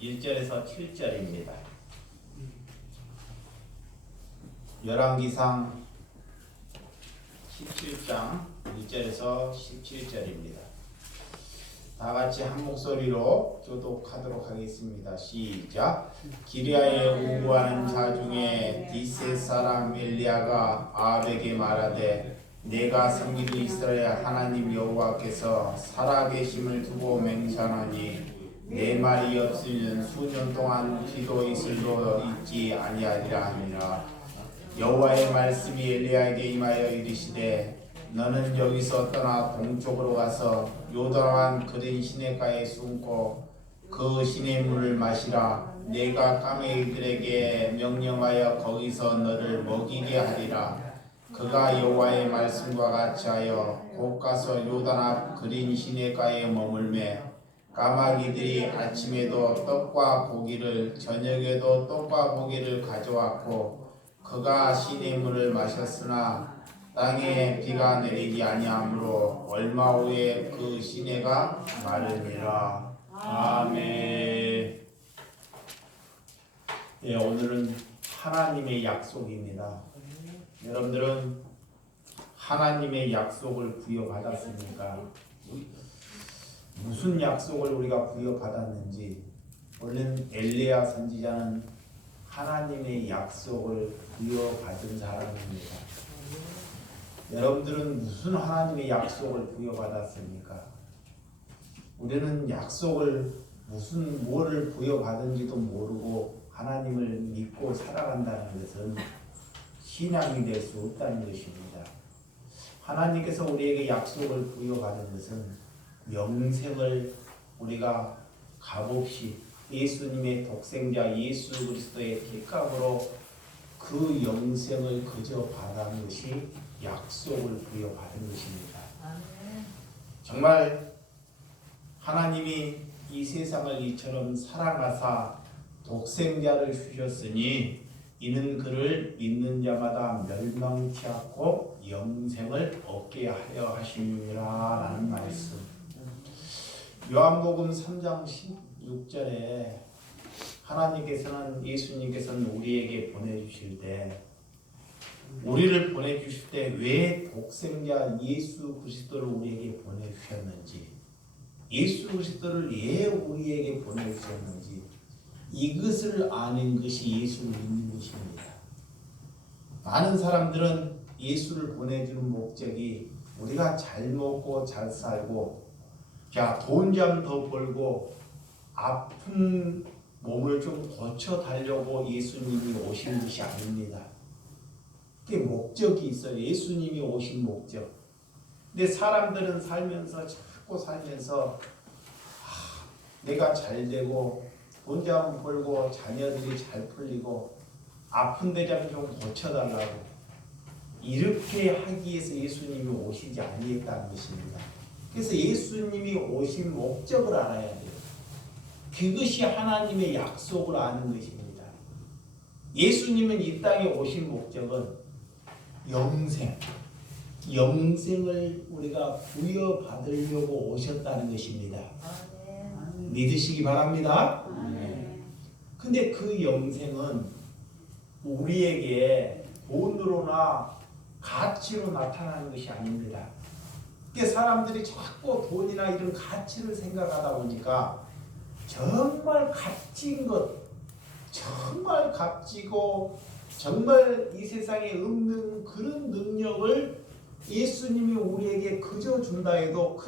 1절에서 7절입니다. 열왕기상 17장 1절에서 17절입니다. 다 같이 한 목소리로 교독하도록 하겠습니다. 시작. 기리아에 우구하는 자 중에 디셋 사람 엘리야가 아합에게 말하되 내가 섬기는 이스라엘 하나님 여호와께서 살아계심을 두고 맹세하노니 내 말이 없으면 수년 동안 비도 이슬도 있지 아니하리라 하니라. 여호와의 말씀이 엘리야에게 임하여 이르시되 너는 여기서 떠나 동쪽으로 가서 요단강 그린 시냇가에 숨고 그 시냇물을 마시라. 내가 까마귀들에게 명령하여 거기서 너를 먹이게 하리라. 그가 여호와의 말씀과 같이 하여 곧 가서 요단 앞 그린 시냇가에 머물매 까마귀들이 아침에도 떡과 고기를 저녁에도 떡과 고기를 가져왔고 그가 시냇물을 마셨으나 땅에 비가 내리지 아니하므로 얼마 후에 그 시내가 마르니라. 아멘. 예, 오늘은 하나님의 약속입니다. 여러분들은 하나님의 약속을 부여받았습니까? 무슨 약속을 우리가 부여받았는지. 원래는 엘리야 선지자는 하나님의 약속을 부여받은 사람입니다. 여러분들은 무슨 하나님의 약속을 부여받았습니까? 우리는 약속을 뭐를 부여받은지도 모르고 하나님을 믿고 살아간다는 것은 신앙이 될 수 없다는 것입니다. 하나님께서 우리에게 약속을 부여받은 것은 영생을 우리가 값없이 예수님의 독생자 예수 그리스도의 핏값으로 그 영생을 그저 받은 것이 약속을 부여받은 것입니다. 정말 하나님이 이 세상을 이처럼 사랑하사 독생자를 주셨으니 이는 그를 믿는 자마다 멸망치 않고 영생을 얻게 하려 하심이라 라는 말씀. 요한복음 3장 16절에 하나님께서는 예수님께서는 우리에게 보내주실 때 우리를 보내주실 때 왜 독생자 예수 그리스도를 우리에게 보내주셨는지 예수 그리스도를 왜 우리에게 보내주셨는지 이것을 아는 것이 예수를 믿는 것입니다. 많은 사람들은 예수를 보내주는 목적이 우리가 잘 먹고 잘 살고 돈 좀 더 벌고 아픈 몸을 좀 고쳐 달려고 예수님이 오신 것이 아닙니다. 그게 목적이 있어요. 예수님이 오신 목적. 근데 사람들은 자꾸 살면서 내가 잘 되고 돈 좀 벌고 자녀들이 잘 풀리고 아픈 데 좀 고쳐달라고 이렇게 하기 위해서 예수님이 오시지 아니했다는 것입니다. 그래서 예수님이 오신 목적을 알아야 돼요. 그것이 하나님의 약속을 아는 것입니다. 예수님은 이 땅에 오신 목적은 영생을 우리가 부여받으려고 오셨다는 것입니다. 믿으시기 바랍니다. 근데 그 영생은 우리에게 돈으로나 가치로 나타나는 것이 아닙니다. 사람들이 자꾸 돈이나 이런 가치를 생각하다 보니까 정말 값진 것, 정말 값지고 정말 이 세상에 없는 그런 능력을 예수님이 우리에게 그저 준다 해도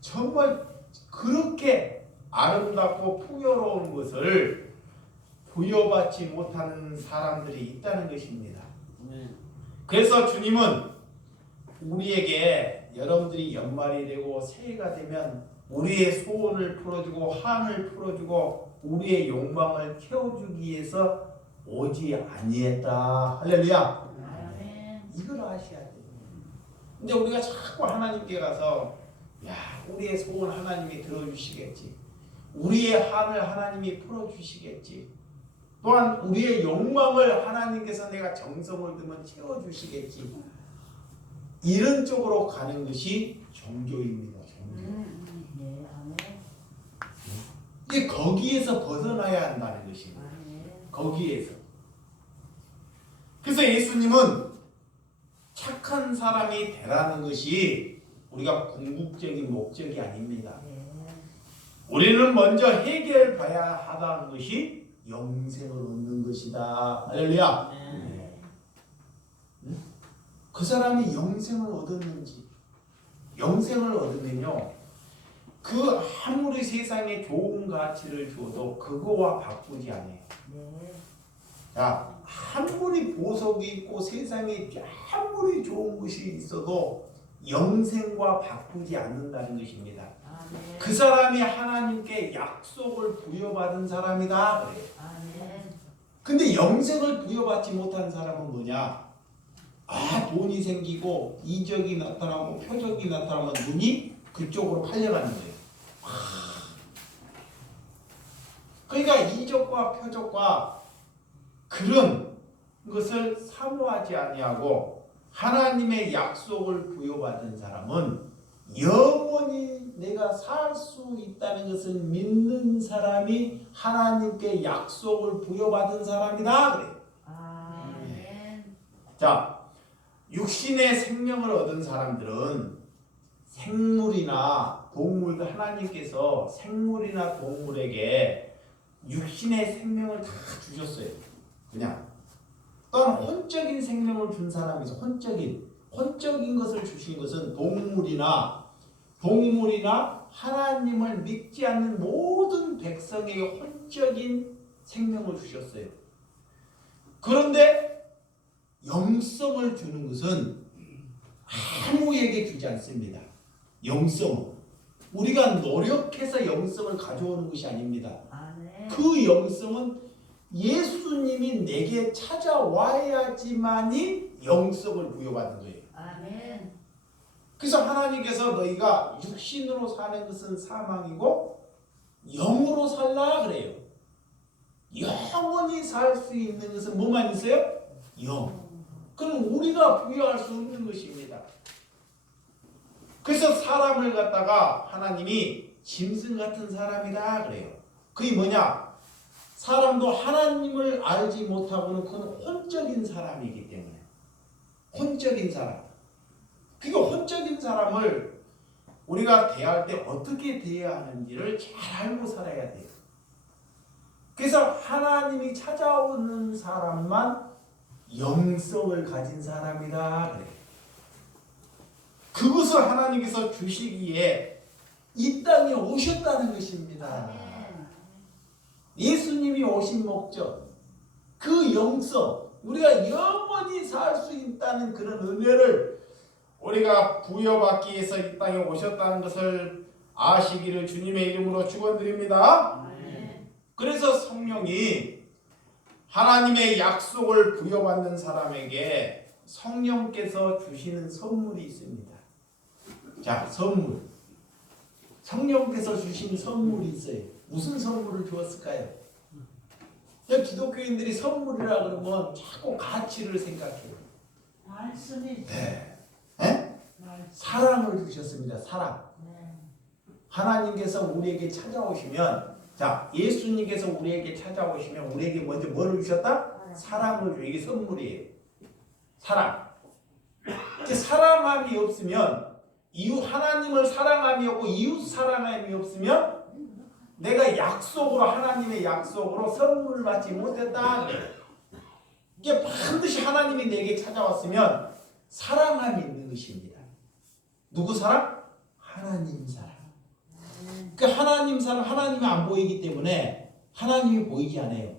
정말 그렇게 아름답고 풍요로운 것을 부여받지 못하는 사람들이 있다는 것입니다. 그래서 주님은 우리에게 여러분들이 연말이 되고 새해가 되면 우리의 소원을 풀어주고 한을 풀어주고 우리의 욕망을 채워주기 위해서 오지 아니했다. 할렐루야. 이걸 아셔야 돼요. 근데 우리가 자꾸 하나님께 가서 우리의 소원 하나님이 들어주시겠지. 우리의 한을 하나님이 풀어주시겠지. 또한 우리의 욕망을 하나님께서 내가 정성을 들면 채워주시겠지. 이런 쪽으로 가는 것이 종교입니다. 종교. 이게 거기에서 벗어나야 한다는 것입니다. 거기에서. 그래서 예수님은 착한 사람이 되라는 것이 우리가 궁극적인 목적이 아닙니다. 우리는 먼저 해결해야 하다는 것이 영생을 얻는 것이다. 할렐루야. 그 사람이 영생을 얻었는지, 영생을 얻으면요, 그 아무리 세상에 좋은 가치를 줘도 그거와 바꾸지 않아요. 자, 아무리 보석이 있고 세상에 아무리 좋은 것이 있어도 영생과 바꾸지 않는다는 것입니다. 그 사람이 하나님께 약속을 부여받은 사람이다 그래요. 근데 영생을 부여받지 못한 사람은 뭐냐? 돈이 생기고 이적이 나타나고 표적이 나타나면 눈이 그쪽으로 팔려가는 거예요. 그러니까 이적과 표적과 그런 것을 사모하지 아니하고 하나님의 약속을 부여받은 사람은 영원히 내가 살 수 있다는 것을 믿는 사람이 하나님께 약속을 부여받은 사람이다 그래요. 자, 육신의 생명을 얻은 사람들은 생물이나 동물도 하나님께서 생물이나 동물에게 육신의 생명을 다 주셨어요. 그냥 또한 혼적인 생명을 준 사람이 있어. 혼적인 것을 주신 것은 동물이나 하나님을 믿지 않는 모든 백성에게 혼적인 생명을 주셨어요. 그런데 영성을 주는 것은 아무에게 주지 않습니다. 영성은 우리가 노력해서 영성을 가져오는 것이 아닙니다. 그 영성은 예수님이 내게 찾아와야지만이 영성을 부여받는 거예요. 그래서 하나님께서 너희가 육신으로 사는 것은 사망이고 영으로 살라 그래요. 영원히 살 수 있는 것은 뭐만 있어요? 영. 그럼 우리가 부여할 수 없는 것입니다. 그래서 사람을 갖다가 하나님이 짐승 같은 사람이다 그래요. 그게 뭐냐? 사람도 하나님을 알지 못하고는 그건 혼적인 사람이기 때문에. 혼적인 사람. 그러니까 혼적인 사람을 우리가 대할 때 어떻게 대해야 하는지를 잘 알고 살아야 돼요. 그래서 하나님이 찾아오는 사람만 영성을 가진 사람이다 그래요. 그것을 하나님께서 주시기에 이 땅에 오셨다는 것입니다. 예수님이 오신 목적, 그 영성, 우리가 영원히 살 수 있다는 그런 은혜를 우리가 부여받기 위해서 이 땅에 오셨다는 것을 아시기를 주님의 이름으로 축원드립니다. 그래서 성령이 하나님의 약속을 부여받는 사람에게 성령께서 주시는 선물이 있습니다. 자, 선물. 성령께서 주신 선물이 있어요. 무슨 선물을 주었을까요? 기독교인들이 선물이라 그러면 자꾸 가치를 생각해요. 말씀이 네. 사랑을 주셨습니다. 사랑. 하나님께서 우리에게 찾아오시면, 자, 예수님께서 우리에게 찾아오시면 우리에게 먼저 뭐를 주셨다? 사랑을 주. 이게 선물이에요. 사랑. 사랑함이 없으면, 하나님을 사랑함이 없고 이웃 사랑함이 없으면 내가 약속으로, 하나님의 약속으로 선물을 받지 못했다. 이게 반드시 하나님이 내게 찾아왔으면 사랑함이 있는 것입니다. 누구 사랑? 하나님 사랑. 그 하나님 사랑, 하나님이 안 보이기 때문에 하나님이 보이지 않아요.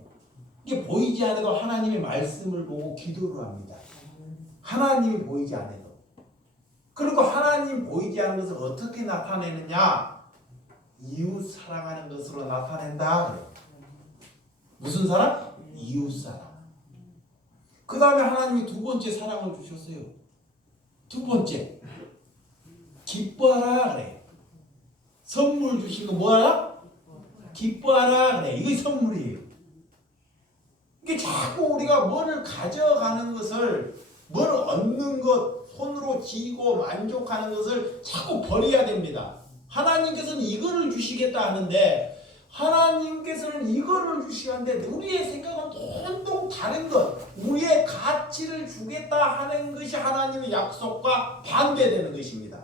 이게 보이지 않아도 하나님의 말씀을 보고 기도를 합니다. 하나님이 보이지 않아도. 그리고 하나님 보이지 않는 것을 어떻게 나타내느냐? 이웃 사랑하는 것으로 나타낸다. 무슨 사랑? 이웃 사랑. 그 다음에 하나님이 두 번째 사랑을 주셨어요. 두 번째, 기뻐하라 그래. 선물 주신 거 뭐하라? 기뻐하라 그래. 이게 선물이에요. 이게 자꾸 우리가 뭐를 가져가는 것을, 뭘 얻는 것, 손으로 쥐고 만족하는 것을 자꾸 버려야 됩니다. 하나님께서는 이거를 주시겠다 하는데 하나님께서는 이거를 주시는데 우리의 생각은 온통 다른 것, 우리의 가치를 주겠다 하는 것이 하나님의 약속과 반대되는 것입니다.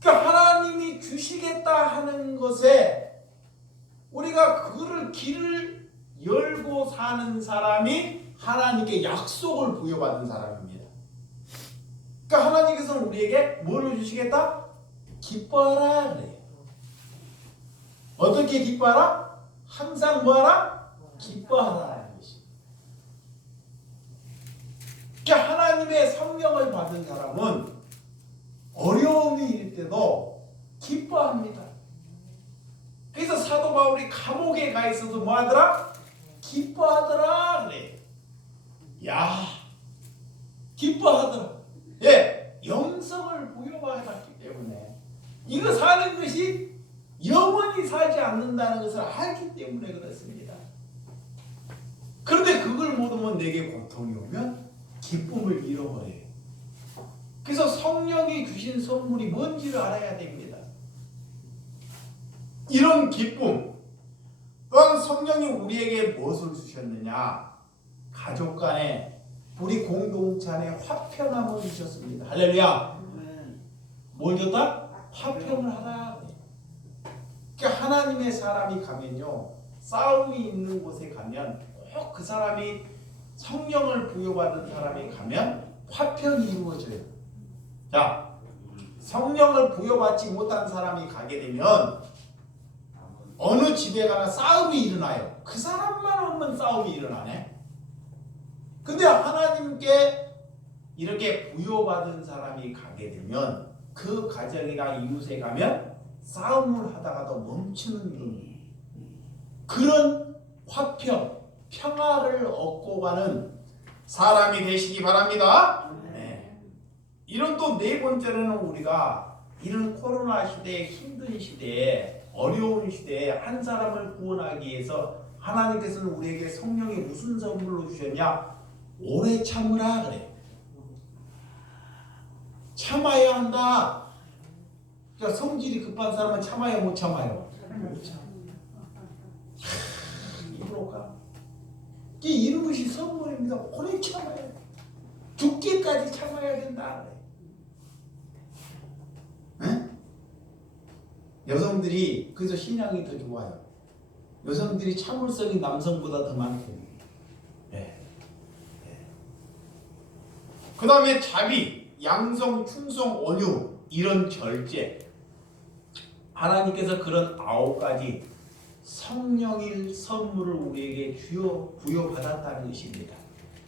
그러니까 하나님이 주시겠다 하는 것에 우리가 그를 길을 열고 사는 사람이 하나님께 약속을 부여받은 사람입니다. 그러니까 하나님께서는 우리에게 뭘 주시겠다? 기뻐하라 그래요. 어떻게 기뻐하라? 항상 뭐하라? 기뻐하라는 것입니다. 그러니까 하나님의 성령을 받은 사람은 어려움이 일 때도 기뻐합니다. 그래서 사도 바울이 감옥에 가 있어도 뭐하더라? 기뻐하더라 그래. 야, 기뻐하더라. 예, 영성을 부여받았기 때문에 이거 사는 것이 영원히 살지 않는다는 것을 알기 때문에 그렇습니다. 그런데 그걸 모르면 내게 고통이 오면 기쁨을 잃어버려요. 그래서 성령이 주신 선물이 뭔지를 알아야 됩니다. 이런 기쁨 또한 성령이 우리에게 무엇을 주셨느냐? 가족 간에 우리 공동체 안에 화평함을 주셨습니다. 할렐루야. 뭘 줬다? 화평을 하라. 그러니까 하나님의 사람이 가면요, 싸움이 있는 곳에 가면 꼭 그 사람이 성령을 부여받은 사람이 가면 화평이 이루어져요. 자, 성령을 부여받지 못한 사람이 가게 되면 어느 집에 가나 싸움이 일어나요. 그 사람만 오면 싸움이 일어나네. 근데 하나님께 이렇게 부여받은 사람이 가게 되면 그 가정이나 이웃에 가면 싸움을 하다가도 멈추는 그런 화평, 평화를 얻고 가는 사람이 되시기 바랍니다. 네. 이런 또 네 번째로는 우리가 이런 코로나 시대에 힘든 시대에 어려운 시대에 한 사람을 구원하기 위해서 하나님께서는 우리에게 성령이 무슨 선물로 주셨냐? 오래 참으라 그래. 참아야 한다. 그러니까 성질이 급한 사람은 참아야 못 참아요. 못 참아. 이러까. 이런 것이 선물입니다. 오래 참아야 돼. 죽기까지 참아야 된다 그래. 네? 여성들이 그래서 신앙이 더 좋아요. 여성들이 참을성이 남성보다 더 많고. 네. 네. 그 다음에 자비, 양성, 충성, 온유 이런 절제. 하나님께서 그런 9가지 성령의 선물을 우리에게 부여받았다는 것입니다.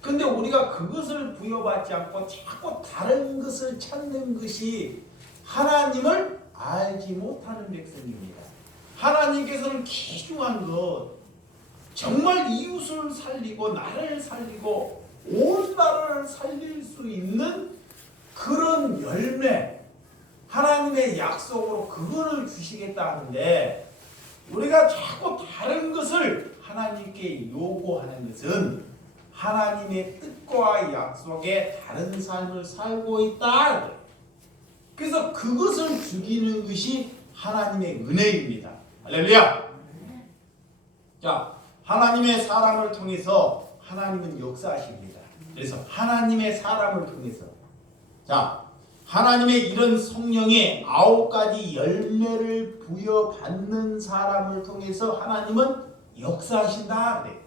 근데 우리가 그것을 부여받지 않고 자꾸 다른 것을 찾는 것이 하나님을 알지 못하는 백성입니다. 하나님께서는 귀중한 것, 정말 이웃을 살리고 나를 살리고 온 나라를 살릴 수 있는 그런 열매, 하나님의 약속으로 그거를 주시겠다 하는데 우리가 자꾸 다른 것을 하나님께 요구하는 것은 하나님의 뜻과 약속에 다른 삶을 살고 있다. 그래서 그것을 죽이는 것이 하나님의 은혜입니다. 할렐루야. 자, 하나님의 사람을 통해서 하나님은 역사하십니다. 그래서 하나님의 사람을 통해서, 자, 하나님의 이런 성령의 9가지 열매를 부여받는 사람을 통해서 하나님은 역사하신다. 그래.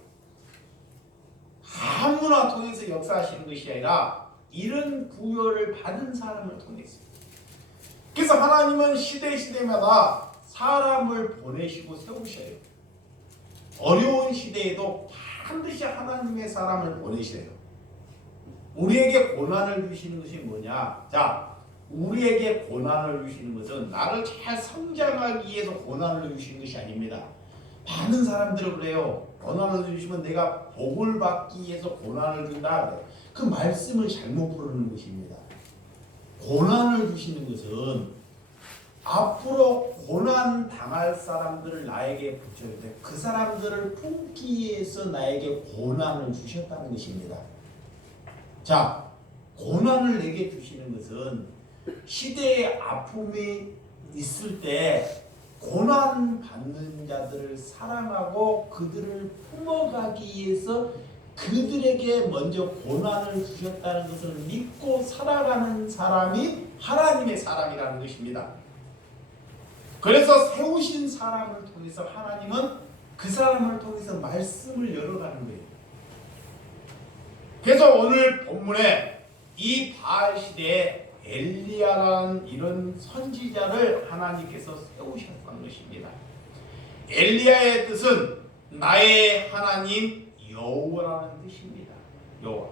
아무나 통해서 역사하시는 것이 아니라 이런 부여를 받은 사람을 통해서. 그래서 하나님은 시대마다 사람을 보내시고 세우셔요. 어려운 시대에도 반드시 하나님의 사람을 보내셔요. 우리에게 고난을 주시는 것이 뭐냐? 자, 우리에게 고난을 주시는 것은 나를 잘 성장하기 위해서 고난을 주시는 것이 아닙니다. 많은 사람들은 그래요. 고난을 주시면 내가 복을 받기 위해서 고난을 준다. 그 말씀을 잘못 부르는 것입니다. 고난을 주시는 것은 앞으로 고난 당할 사람들을 나에게 붙여야 돼. 그 사람들을 품기 위해서 나에게 고난을 주셨다는 것입니다. 자, 고난을 내게 주시는 것은 시대의 아픔이 있을 때 고난 받는 자들을 사랑하고 그들을 품어가기 위해서 그들에게 먼저 고난을 주셨다는 것을 믿고 살아가는 사람이 하나님의 사람이라는 것입니다. 그래서 세우신 사람을 통해서 하나님은 그 사람을 통해서 말씀을 열어가는 거예요. 그래서 오늘 본문에 이 바알 시대에 엘리야라는 이런 선지자를 하나님께서 세우셨다는 것입니다. 엘리야의 뜻은 나의 하나님 여호와라는 뜻입니다. 여호와.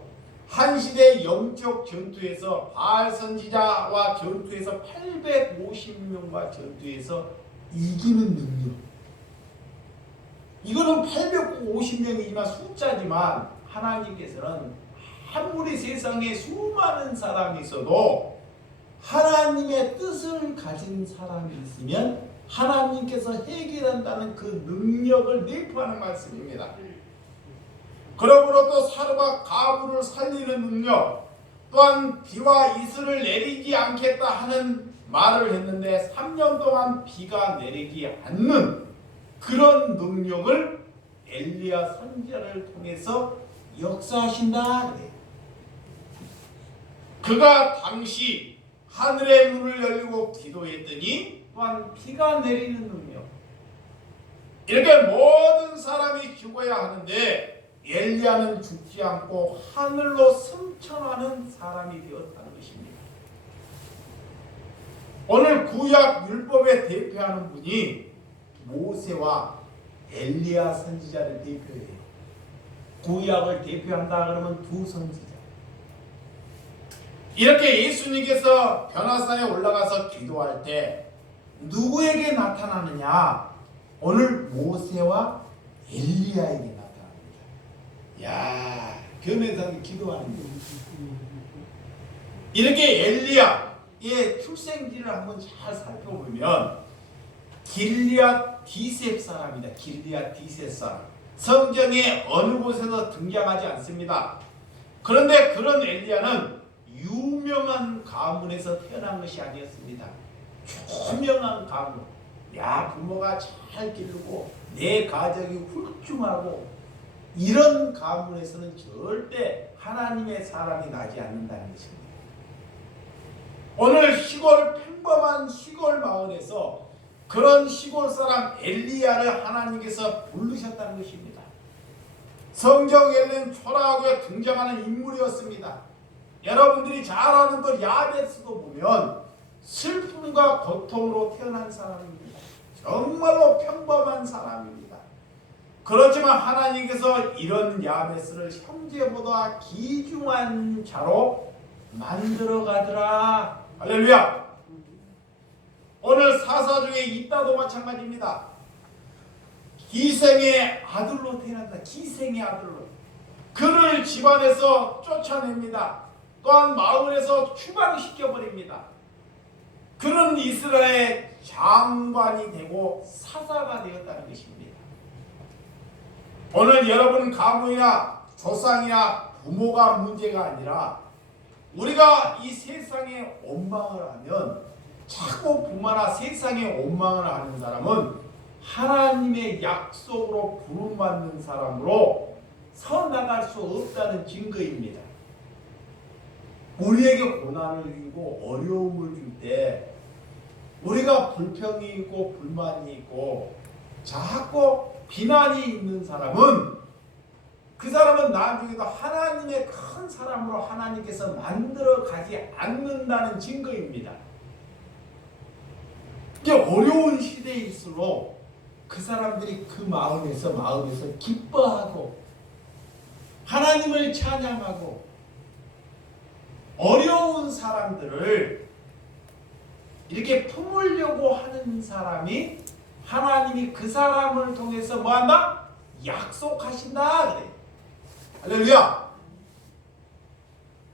한 시대 영적 전투에서 바알 선지자와 전투에서 850명과 전투에서 이기는 능력. 이거는 850명이지만 숫자지만 하나님께서는 아무리 세상에 수많은 사람이 있어도 하나님의 뜻을 가진 사람이 있으면 하나님께서 해결한다는 그 능력을 내포하는 말씀입니다. 그러므로 또 사르밧 가부를 살리는 능력, 또한 비와 이슬을 내리지 않겠다 하는 말을 했는데 3년 동안 비가 내리지 않는 그런 능력을 엘리야 선지자를 통해서 역사하신다 그래요. 그가 당시 하늘의 문을 열리고 기도했더니 또한 비가 내리는 능력. 이렇게 모든 사람이 죽어야 하는데 엘리야는 죽지 않고 하늘로 승천하는 사람이 되었다는 것입니다. 오늘 구약 율법에 대표하는 분이 모세와 엘리야 선지자를 대표해요. 구약을 대표한다 그러면 두 선지자. 이렇게 예수님께서 변화산에 올라가서 기도할 때 누구에게 나타나느냐? 오늘 모세와 엘리야에게 나타납니다. 야, 변화산에 기도하는 거예요. 이렇게 엘리야의 출생지를 한번 잘 살펴보면 길리앗 디셉 사람이다. 길리앗 디셉 사람. 성경에 어느 곳에서 등장하지 않습니다. 그런데 그런 엘리야는 유명한 가문에서 태어난 것이 아니었습니다. 유명한 가문. 야, 부모가 잘 기르고 내 가정이 훌륭하고 이런 가문에서는 절대 하나님의 사람이 나지 않는다는 것입니다. 오늘 시골 평범한 시골 마을에서 그런 시골 사람 엘리야를 하나님께서 부르셨다는 것입니다. 성경에는 초라하게 등장하는 인물이었습니다. 여러분들이 잘 아는 또 야베스도 보면 슬픔과 고통으로 태어난 사람입니다. 정말로 평범한 사람입니다. 그렇지만 하나님께서 이런 야베스를 형제보다 귀중한 자로 만들어 가더라. 할렐루야. 오늘 사사 중에 이따도 마찬가지입니다. 기생의 아들로 태어난다. 기생의 아들로. 그를 집안에서 쫓아냅니다. 또한 마을에서 추방시켜버립니다. 그는 이스라엘의 장관이 되고 사사가 되었다는 것입니다. 오늘 여러분 가문이나 조상이나 부모가 문제가 아니라 우리가 이 세상에 원망을 하면 자꾸 부모나 세상에 원망을 하는 사람은 하나님의 약속으로 부름받는 사람으로 서 나갈 수 없다는 증거입니다. 우리에게 고난을 주고 어려움을 줄 때 우리가 불평이 있고 불만이 있고 자꾸 비난이 있는 사람은 그 사람은 나중에도 하나님의 큰 사람으로 하나님께서 만들어 가지 않는다는 증거입니다. 이게 어려운 시대일수록 그 사람들이 그 마음에서 기뻐하고 하나님을 찬양하고 어려운 사람들을 이렇게 품으려고 하는 사람이 하나님이 그 사람을 통해서 뭐한다? 약속하신다 그래. 할렐루야.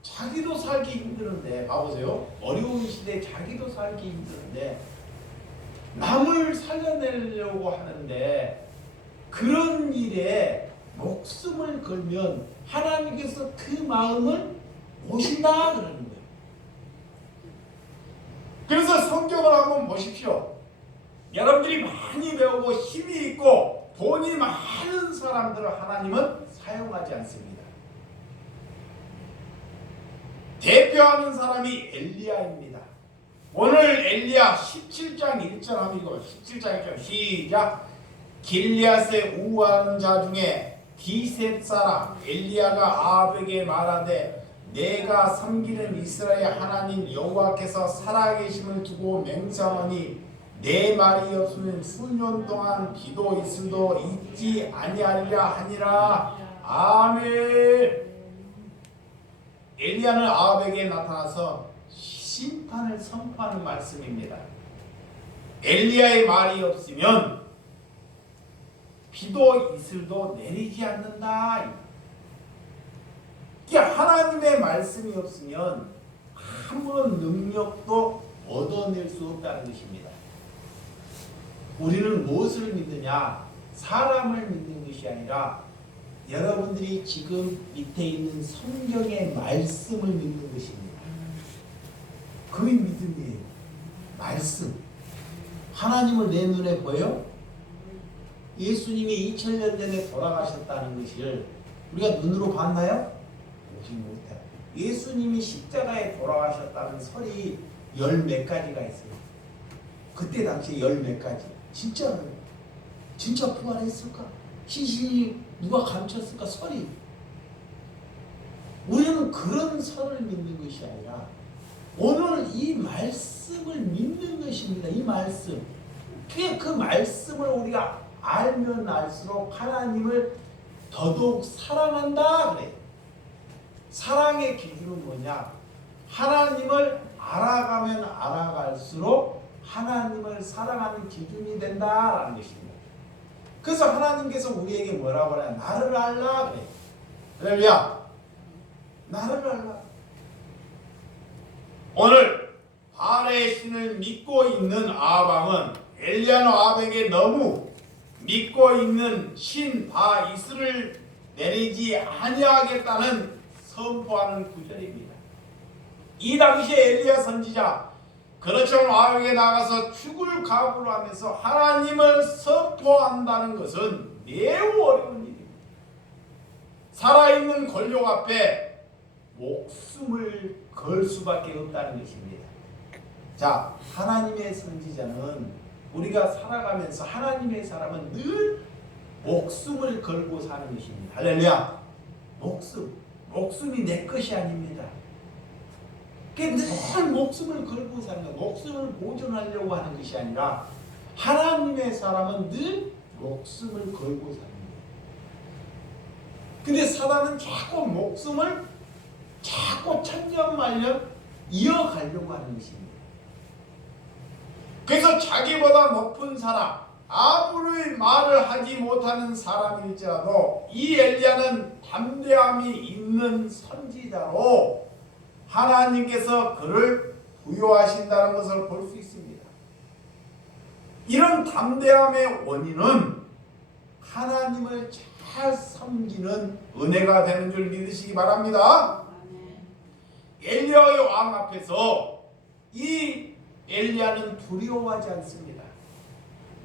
자기도 살기 힘드는데 봐보세요. 어려운 시대에 자기도 살기 힘드는데 남을 살려내려고 하는데 그런 일에 목숨을 걸면 하나님께서 그 마음을 보신다 그러는 거예요. 그래서 성경을 한번 보십시오. 여러분들이 많이 배우고 힘이 있고 돈이 많은 사람들을 하나님은 사용하지 않습니다. 대표하는 사람이 엘리야입니다. 오늘 엘리야 17장 1절 한번 읽어. 17장 1절 시작. 길리앗에 우하는 자 중에 디셋 사람 엘리야가 아합에게 말하되 내가 섬기는 이스라엘 하나님 여호와께서 살아계심을 두고 맹세하노니 내 말이 없으면 수년 동안 비도 이슬도 있지 아니하리라 하니라. 아멘. 엘리야는 아합에게 나타나서 심판을 선포하는 말씀입니다. 엘리야의 말이 없으면 비도 이슬도 내리지 않는다. 이게 하나님의 말씀이 없으면 아무런 능력도 얻어낼 수 없다는 것입니다. 우리는 무엇을 믿느냐? 사람을 믿는 것이 아니라 여러분들이 지금 밑에 있는 성경의 말씀을 믿는 것입니다. 그게 믿음이에요. 말씀. 하나님을 내 눈에 보여? 예수님이 2000년 전에 돌아가셨다는 것을 우리가 눈으로 봤나요? 보지 못해요. 예수님이 십자가에 돌아가셨다는 설이 열 몇 가지가 있어요. 그때 당시에 열 몇 가지. 진짜 부활했을까? 시신이 누가 감췄을까? 설이. 우리는 그런 설을 믿는 것이 아니라 오늘 이 말씀을 믿는 것입니다. 이 말씀. 그 말씀을 우리가 알면 알수록 하나님을 더더욱 사랑한다 그래. 사랑의 기준은 뭐냐? 하나님을 알아가면 알아갈수록 하나님을 사랑하는 기준이 된다라는 것입니다. 그래서 하나님께서 우리에게 뭐라고 하냐? 나를 알라 그래. 할렐루야. 나를 알라. 오늘 바알의 신을 믿고 있는 아방은 엘리야는 아합에게 너무 믿고 있는 신 바이슬을 내리지 아니하겠다는 선포하는 구절입니다. 이 당시에 엘리야 선지자 그렇지만 아합에게 나가서 죽을 각오를 하면서 하나님을 선포한다는 것은 매우 어려운 일입니다. 살아있는 권력 앞에 목숨을 걸 수밖에 없다는 것입니다. 자, 하나님의 선지자는 우리가 살아가면서 하나님의 사람은 늘 목숨을 걸고 사는 것입니다. 할렐루야. 목숨이 내 것이 아닙니다. 늘 목숨을 걸고 사는 것, 목숨을 보존하려고 하는 것이 아니라 하나님의 사람은 늘 목숨을 걸고 사는 거예요. 근데 사단은 자꾸 목숨을 천년만년 이어가려고 하는 것입니다. 그래서 자기보다 높은 사람, 아무리 말을 하지 못하는 사람일지라도 이 엘리야는 담대함이 있는 선지자로 하나님께서 그를 부여하신다는 것을 볼 수 있습니다. 이런 담대함의 원인은 하나님을 잘 섬기는 은혜가 되는 줄 믿으시기 바랍니다. 엘리야의 왕 앞에서 이 엘리야는 두려워하지 않습니다.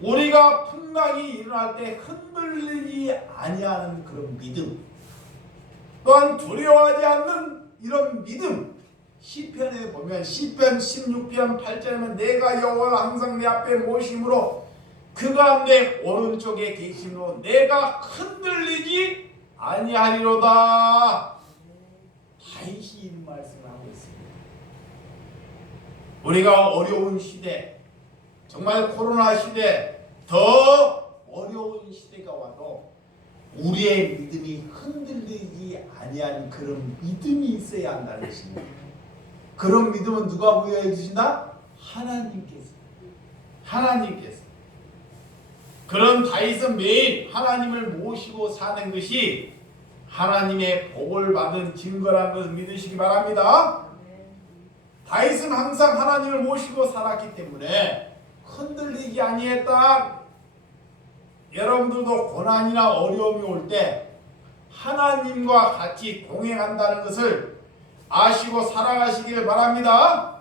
우리가 풍랑이 일어날 때 흔들리지 아니하는 그런 믿음, 또한 두려워하지 않는 이런 믿음. 시편에 보면 시편 16편 8절에는 내가 여호와를 항상 내 앞에 모심으로 그가 내 오른쪽에 계심으로 내가 흔들리지 아니하리로다. 다윗이 이 말씀을 하고 있습니다. 우리가 어려운 시대, 정말 코로나 시대, 더 어려운 시대가 와도 우리의 믿음이 흔들리지 아니하는 그런 믿음이 있어야 한다는 것입니다. 그런 믿음은 누가 부여해 주신다? 하나님께서. 그런 다윗은 매일 하나님을 모시고 사는 것이 하나님의 복을 받은 증거라는 것을 믿으시기 바랍니다. 다윗은 항상 하나님을 모시고 살았기 때문에 흔들리지 아니했다. 여러분들도 고난이나 어려움이 올 때 하나님과 같이 동행한다는 것을 아시고 살아가시기를 바랍니다.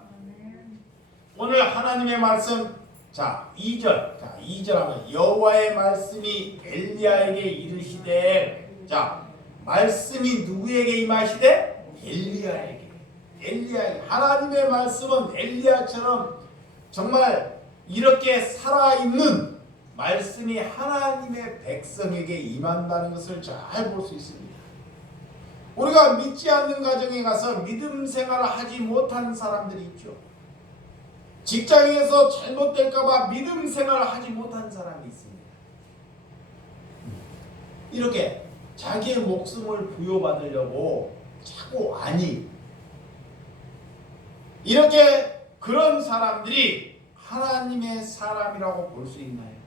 오늘 하나님의 말씀 자, 2절. 자, 2절 하면 여호와의 말씀이 엘리야에게 이르시되, 자, 말씀이 누구에게 임하시되? 엘리야에게. 엘리야에게. 하나님의 말씀은 엘리야처럼 정말 이렇게 살아있는 말씀이 하나님의 백성에게 임한다는 것을 잘 볼 수 있습니다. 우리가 믿지 않는 가정에 가서 믿음 생활을 하지 못하는 사람들이 있죠. 직장에서 잘못될까봐 믿음 생활을 하지 못하는 사람이 있습니다. 이렇게 자기의 목숨을 부여받으려고 자꾸 이렇게 그런 사람들이 하나님의 사람이라고 볼 수 있나요?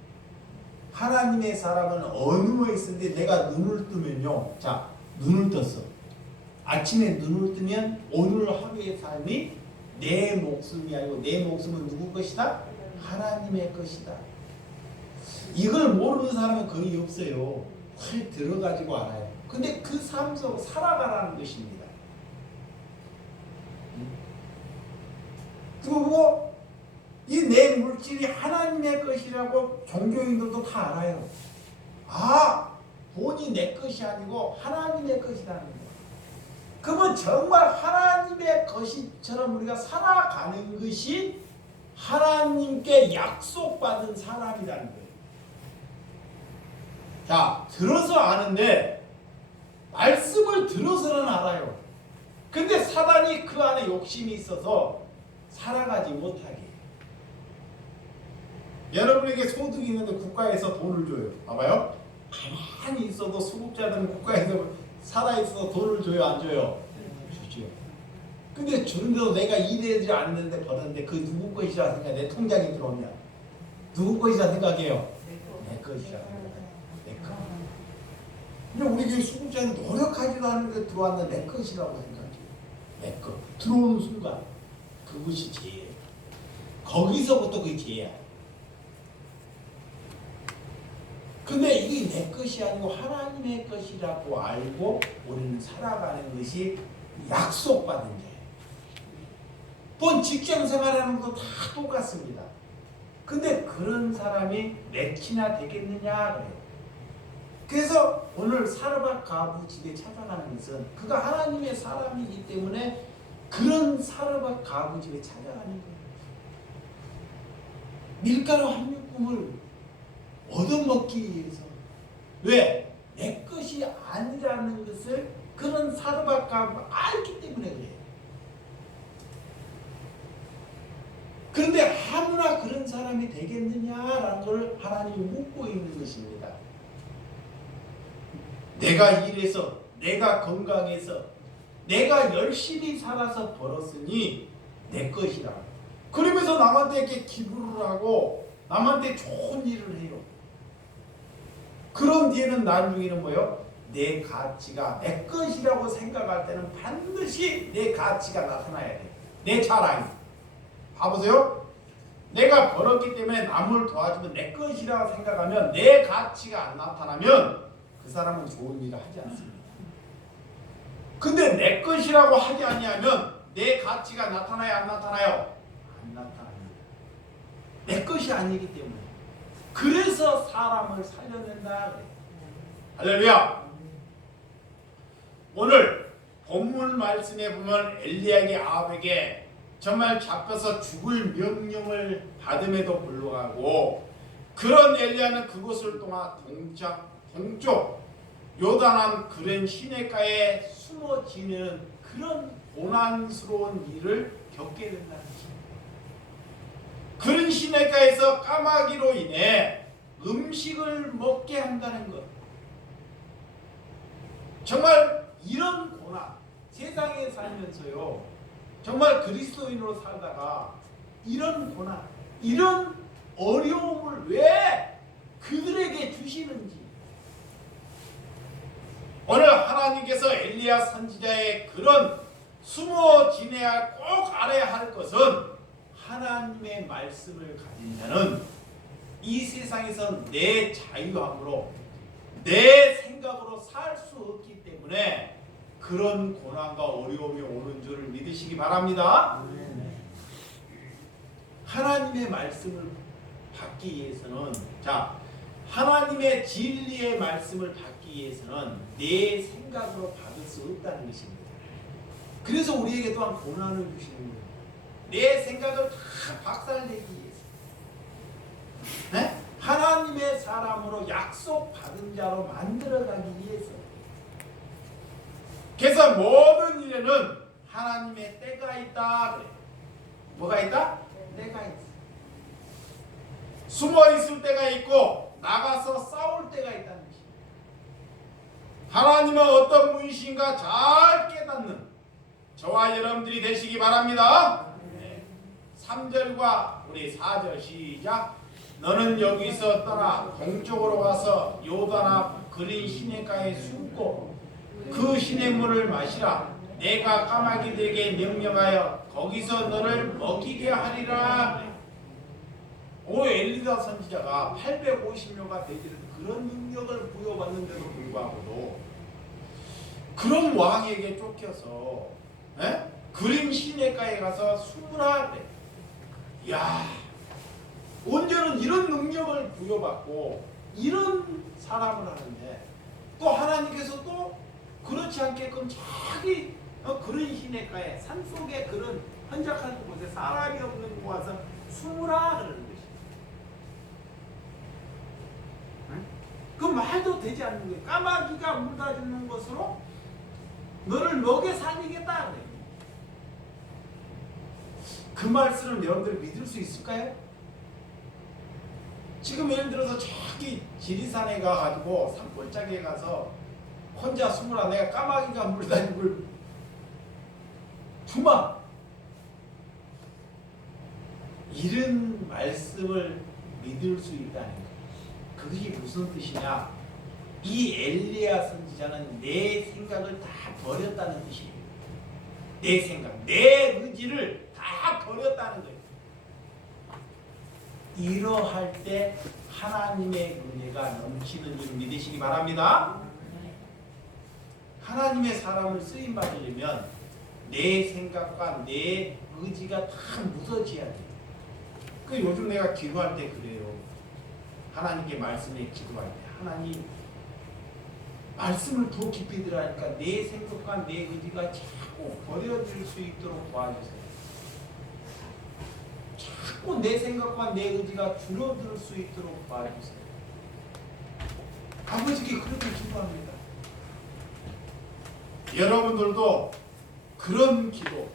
하나님의 사람은 어느 에 있는데 내가 눈을 뜨면요. 자, 눈을 떴어. 아침에 눈을 뜨면 오늘 하루의 삶이 내 목숨이 아니고 내 목숨은 누구 것이다? 하나님의 것이다. 이걸 모르는 사람은 거의 없어요. 확 들어가지고 알아요. 근데 그 삶 속으로 살아가라는 것입니다. 그리고 이 내 물질이 하나님의 것이라고 종교인들도 다 알아요. 아, 돈이 내 것이 아니고 하나님의 것이라는 거예요. 그러면 정말 하나님의 것이처럼 우리가 살아가는 것이 하나님께 약속받은 사람이라는 거예요. 자, 들어서 아는데 말씀을 들어서는 알아요. 근데 사단이 그 안에 욕심이 있어서 살아가지 못하게. 여러분에게 소득이 있는데 국가에서 돈을 줘요. 봐봐요. 가만히 있어도 수급자들은 국가에서 살아있어서 돈을 줘요, 안 줘요? 주죠. 근데 주는데도 내가 일하지 않는데 벌었는데 그 누구 것이라 생각해. 내 통장에 들어오면 누구 것이라 생각해요? 내 것이라 생각해요. 내 것. 근데 우리 교회 수급자는 노력하지도 않는데 들어왔는데 내 것이라고 생각해요. 내 것. 들어오는 순간 그것이 죄예요. 거기서부터 그게 죄야. 근데 이게 내 것이 아니고 하나님의 것이라고 알고 우리는 살아가는 것이 약속받은 자예요. 본 직장 생활하는 것도 다 똑같습니다. 근데 그런 사람이 몇이나 되겠느냐 그래요. 그래서 오늘 사르밧 가부 집에 찾아가는 것은 그가 하나님의 사람이기 때문에 그런 사르밧 가부 집에 찾아가는 거예요. 밀가루 한 묶음을 얻어먹기 위해서. 왜? 내 것이 아니라는 것을 그런 사르밧 가부가 알기 때문에 그래요. 그런데 아무나 그런 사람이 되겠느냐라는 걸 하나님이 묻고 있는 것입니다. 내가 일해서, 내가 건강해서, 내가 열심히 살아서 벌었으니 내 것이라. 그러면서 남한테 이렇게 기부를 하고 남한테 좋은 일을 해요. 그런 뒤에는 나중에는 뭐예요? 내 가치가 내 것이라고 생각할 때는 반드시 내 가치가 나타나야 돼요. 내 자랑이. 봐보세요. 내가 벌었기 때문에 남을 도와주면 내 것이라고 생각하면 내 가치가 안 나타나면 그 사람은 좋은 일을 하지 않습니다. 근데 내 것이라고 하지 아니하면 내 가치가 나타나요, 안 나타나요? 안 나타납니다. 내 것이 아니기 때문에. 그래서 사람을 살려낸다. 할렐루야. 오늘 본문 말씀에 보면 엘리야에게 아합에게 정말 잡혀서 죽을 명령을 받음에도 불구하고 그런 엘리야는 그곳을 떠나 동쪽 요단한 그런 시냇가에 숨어 지내는 그런 고난스러운 일을 겪게 된다는 것입니다. 그런 시냇가에서 까마귀로 인해 음식을 먹게 한다는 것. 정말 이런 고난, 세상에 살면서요, 정말 그리스도인으로 살다가 이런 고난, 이런 어려움을 왜 그들에게 주시는지. 오늘 하나님께서 엘리야 선지자의 그런 숨어 지내야 꼭 알아야 할 것은 하나님의 말씀을 가진 자는 이 세상에서 내 자유함으로 내 생각으로 살 수 없기 때문에 그런 고난과 어려움이 오는 줄을 믿으시기 바랍니다. 하나님의 말씀을 받기 위해서는 자 하나님의 진리의 말씀을 받기 위해서는 내 생각으로 받을 수 없다는 것입니다. 그래서 우리에게 또한 고난을 주시는 거예요. 내 생각을 다 박살내기 위해서. 네? 하나님의 사람으로 약속받은 자로 만들어가기 위해서. 그래서 모든 일에는 하나님의 때가 있다 그래. 뭐가 있다? 때가 있어. 숨어 있을 때가 있고 나가서 싸울 때가 있다는 것입니다. 하나님은 어떤 분이신가 잘 깨닫는 저와 여러분들이 되시기 바랍니다. 3절과 우리 4절 시작. 너는 여기서 떠나 동쪽으로 가서 요단 앞 그린 시냇가에 숨고 그 시냇물을 마시라. 내가 까마귀들에게 명령하여 거기서 너를 먹이게 하리라. 오 엘리야 선지자가 850명과 되기를 그런 능력을 부여받는데도 불구하고도 그런 왕에게 쫓겨서 그린 시냇가에 가서 숨으라 그래. 야, 언제는 이런 능력을 부여받고 이런 사람을 하는데 또 하나님께서 또 그렇지 않게끔 자기 그런 시냇가에 산속에 그런 한적한 곳에 사람이 없는 곳에 와서 숨으라 그러는 것입니다. 그 말도 되지 않는 거예요. 까마귀가 물다 주는 것으로 너를 먹여 살리겠다 그래요. 그 말씀을 여러분들 믿을 수 있을까요? 지금 예를 들어서 저기 지리산에 가가지고 산골짜기에 가서 혼자 숨으라. 내가 까마귀가 물다니는 걸 주마. 이런 말씀을 믿을 수 있다는 것. 그것이 무슨 뜻이냐? 이 엘리야 선지자는 내 생각을 다 버렸다는 뜻이에요. 내 생각, 내 의지를 다 버렸다는 거예요. 이러할 때 하나님의 은혜가 넘치는 줄 믿으시기 바랍니다. 하나님의 사람을 쓰임 받으려면 내 생각과 내 의지가 다 묻어져야 돼요. 그 요즘 내가 기도할 때 그래요. 하나님께 말씀에 기도할 때 하나님 말씀을 더 깊이 들으니까 내 생각과 내 의지가 자꾸 버려질 수 있도록 도와주세요. 자꾸 내 생각과 내 의지가 줄어들 수 있도록 도와주세요. 아버지께 그렇게 기도합니다. 여러분들도 그런 기도,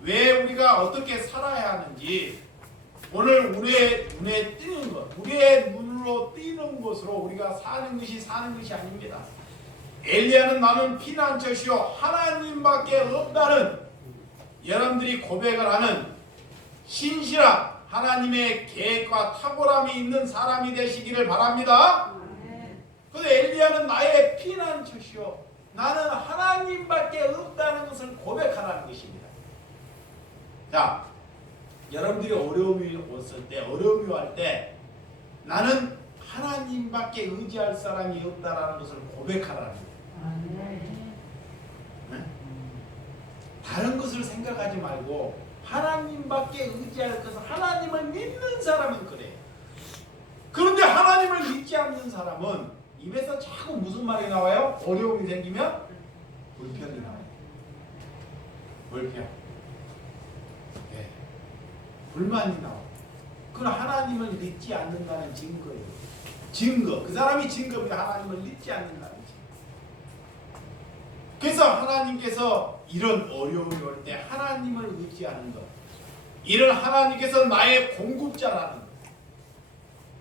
왜 우리가 어떻게 살아야 하는지 오늘 우리의 눈에 띄는 것, 우리의 눈으로 띄는 것으로 우리가 사는 것이 아닙니다. 엘리야는 나는 피난처시요 하나님밖에 없다는 여러분들이 고백을 하는 신실한 하나님의 계획과 탁월함이 있는 사람이 되시기를 바랍니다. 그런데 엘리야는 나의 피난처시요 나는 하나님밖에 없다는 것을 고백하라는 것입니다. 자, 여러분들이 어려움이 왔을 때, 어려움이 올 때 나는 하나님밖에 의지할 사람이 없다라는 것을 고백하라는 거예요. 네? 다른 것을 생각하지 말고 하나님밖에 의지할 것은 하나님을 믿는 사람은 그래. 그런데 하나님을 믿지 않는 사람은 입에서 자꾸 무슨 말이 나와요? 어려움이 생기면 불평이 나와요. 불평. 네. 불만이 나와요. 그건 하나님을 믿지 않는다는 증거예요. 증거. 그 사람이 증거입니다. 하나님을 믿지 않는다는 증거. 그래서 하나님께서 이런 어려움이 올 때 하나님을 의지하는 것. 이런 하나님께서 나의 공급자라는 것.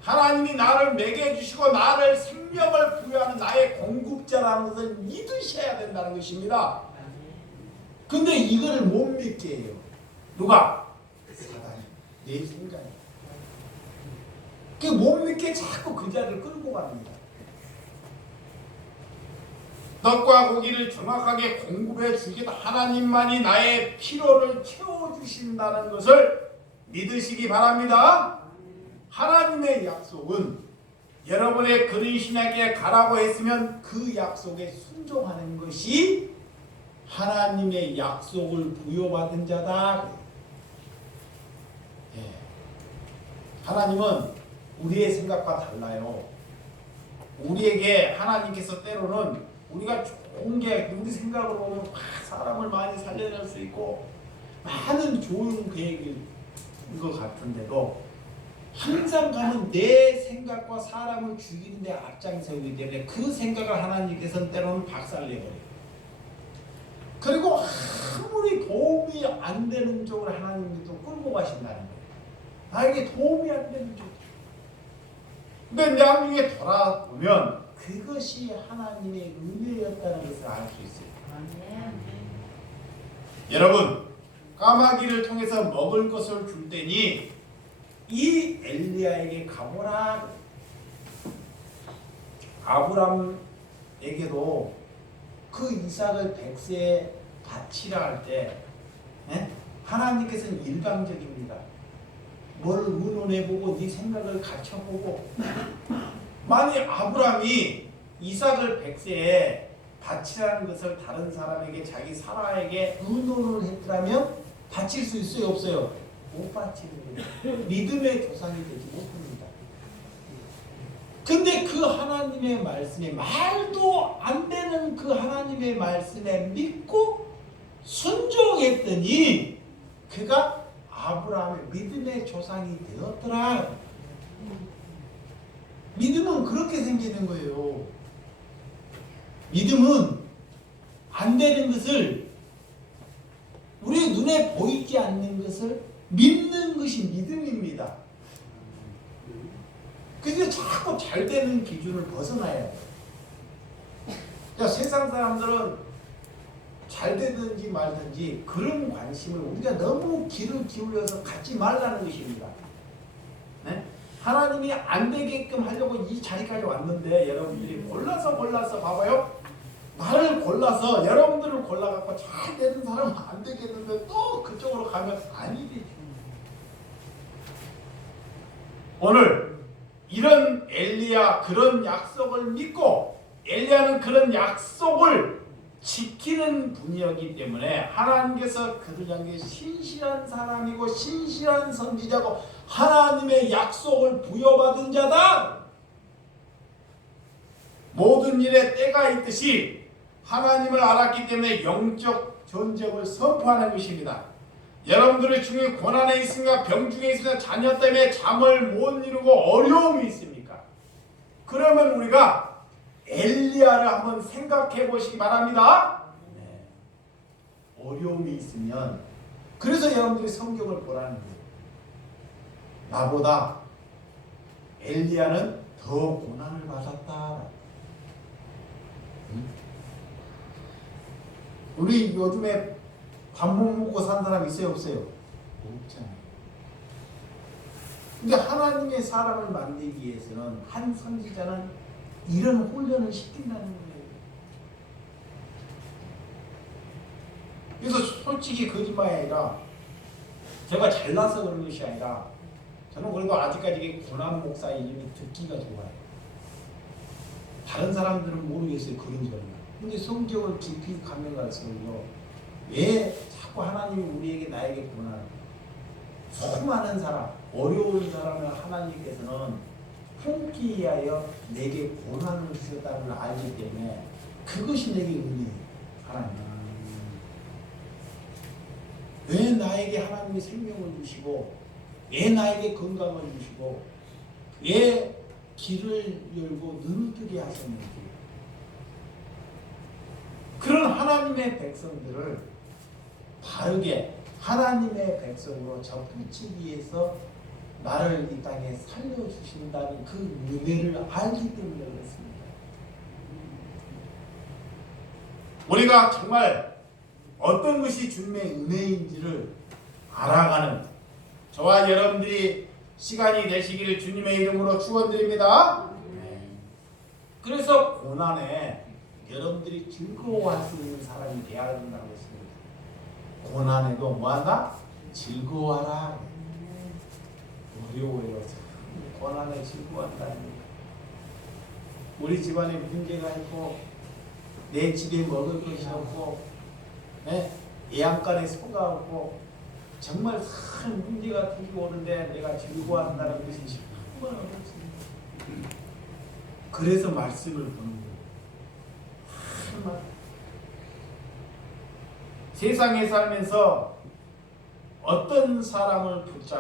하나님이 나를 먹여주시고 나를 생명을 부여하는 나의 공급자라는 것을 믿으셔야 된다는 것입니다. 근데 이거를 못 믿게 해요. 누가? 사단이. 내 생각이. 그 못 믿게 자꾸 그 자를 끌고 갑니다. 떡과 고기를 정확하게 공급해 주시겠다. 하나님만이 나의 필요를 채워주신다는 것을 믿으시기 바랍니다. 하나님의 약속은 여러분의 그린 신에게 가라고 했으면 그 약속에 순종하는 것이 하나님의 약속을 부여받은 자다. 예. 하나님은 우리의 생각과 달라요. 우리에게 하나님께서 때로는 우리가 좋은 게 우리 생각으로 보면 사람을 많이 살려낼 수 있고 많은 좋은 계획인 것 같은데도 항상 가면 내 생각과 사람을 죽이는 데 앞장서기 때문에 그 생각을 하나님께서는 때로는 박살내버려요. 그리고 아무리 도움이 안 되는 쪽으로 하나님이 또 끌고 가신다는 거예요. 나에게 도움이 안 되는 쪽. 근데 나중에 돌아보면 그것이 하나님의 은혜였다는 것을 알 수 있어요. 여러분, 까마귀를 통해서 먹을 것을 줄 때니 이 엘리야에게 가보라. 아브람에게도 그 이삭을 백세에 바치라 할 때 하나님께서는 일방적입니다. 뭘 의논해보고 네 생각을 갖춰보고 만약 아브람이 이삭을 백세에 바치라는 것을 다른 사람에게 자기 사라에게 의논을 했더라면 바칠 수 있어요? 없어요? 못 바치는 거예요. 믿음의 조상이 되지 못합니다. 근데 그 하나님의 말씀에 말도 안 되는 그 하나님의 말씀에 믿고 순종했더니 그가 아브라함의 믿음의 조상이 되었더라. 믿음은 그렇게 생기는 거예요. 믿음은 안 되는 것을 우리 눈에 보이지 않는 것을 믿는 것이 믿음입니다. 그래서 자꾸 잘 되는 기준을 벗어나야 돼요. 그러니까 세상 사람들은 잘 되든지 말든지 그런 관심을 우리가 너무 귀를 기울여서 갖지 말라는 것입니다. 네? 하나님이 안 되게끔 하려고 이 자리까지 왔는데 여러분들이 골라서 봐봐요. 나를 골라서 여러분들을 골라갖고 잘 되는 사람은 안 되겠는데 또 그쪽으로 가면 아니 되죠. 오늘 이런 엘리야 그런 약속을 믿고 엘리야는 그런 약속을 지키는 분이었기 때문에 하나님께서 그를 향해 신실한 사람이고 신실한 선지자고 하나님의 약속을 부여받은 자다. 모든 일에 때가 있듯이 하나님을 알았기 때문에 영적 전쟁을 선포하는 것입니다. 여러분들의 중에 고난에 있습니까? 병중에 있습니까? 자녀 때문에 잠을 못 이루고 어려움이 있습니까? 그러면 우리가 엘리야를 한번 생각해 보시기 바랍니다. 네. 어려움이 있으면 그래서 여러분들이 성경을 보라는 거예요. 나보다 엘리야는 더 고난을 받았다. 우리 요즘에 밥 못 먹고 산 사람 있어요? 없어요? 없잖아요. 근데 하나님의 사람을 만들기 위해서는 한 선지자는 이런 훈련을 시킨다는 거예요. 그래서 솔직히 거짓말이 아니라 제가 잘나서 그런 것이 아니라 저는 그래도 아직까지 고난 목사 이름이 듣기가 좋아요. 다른 사람들은 모르겠어요. 그런 점은. 근데 성경을 깊이 가면 갈수록요. 왜 자꾸 하나님이 우리에게 나에게 고난을 수많은 사람, 어려운 사람을 하나님께서는 품기하여 내게 고난을 주셨다는 걸 알기 때문에 그것이 내게 은혜예요. 하나님. 왜 나에게 하나님이 생명을 주시고 왜 나에게 건강을 주시고 왜 길을 열고 눈을 뜨게 하셨는지 그런 하나님의 백성들을 바르게 하나님의 백성으로 접붙이기 위해서 나를 이 땅에 살려주신다는 그 은혜를 알기 때문에 그렇습니다. 우리가 정말 어떤 것이 주님의 은혜인지를 알아가는 저와 여러분들이 시간이 되시기를 주님의 이름으로 축원드립니다. 그래서 고난에 여러분들이 즐거워할 수 있는 사람이 되어야 된다고 했습니다. 고난에도 뭐한다? 즐거워하라. 어려워요. 고난에 즐거워한다는 거예요. 우리 집안에 문제가 있고 내 집에 먹을 것이 없고 애양간에 소가 없고 정말 큰 문제가 생기고 오는데 내가 즐거워한다는 것이 정말 어렵습니다. 그래서 말씀을 보는 거예요. 정말 세상에 살면서 어떤 사람을 붙잡고